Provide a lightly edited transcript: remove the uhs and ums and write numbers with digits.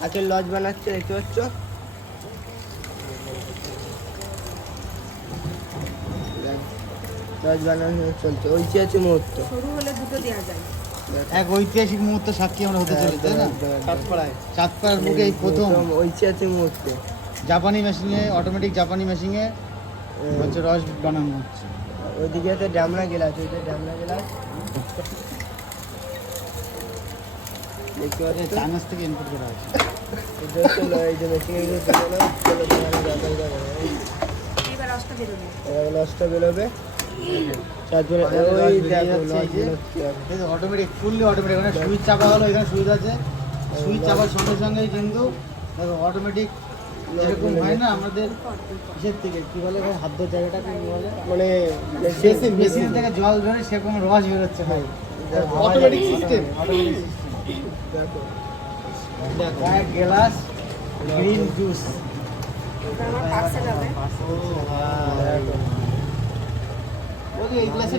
কাঁচের লজ বানাচ্ছে, দেখতে পাচ্ছ? লজ বানানো চলছে, ঐতিহাসিক মুহূর্ত। শুরু হলে দুটো দেওয়া যায়। এক ঐতিহাসিক মুহূর্ত সাক্ষী আমরা হতে চলেছি, তাই না? চাঁদপাড়ার বুকে এই প্রথম ঐতিহাসিক মুহূর্ত। জাপানি মেশিনে, অটোমেটিক জাপানি মেশিনে হচ্ছে রস বানানো হচ্ছে। ওইদিকে তো ডামনা গেলাস, ওইটা ডামনা গেলাস দেখতে পাচ্ছ? চায়না থেকে ইনপুট করা হচ্ছে। এটা হচ্ছে এই যে মেশিনে এবার রসটা বেরোবে। লসটা বেরোবে। Automatic, fully automatic. এখানে সুইচ চাপা হলো, এখানে সুইচ আছে, সুইচ চাপার সঙ্গে সঙ্গেই কিন্তু দেখো অটোমেটিক যেরকম হয় না আমাদের ইসের থেকে কী বলে হাত ধোয়ার জায়গাটাকে কী বলে, মানে মেশিন থেকে জল ধরে সেরকম রস বেরোচ্ছে ভাই। Automatic system. দেখো এক গ্লাস গ্রিন জুস। এবার আমার পার্সে যাবে। ও ভাই, এই গ্লাসে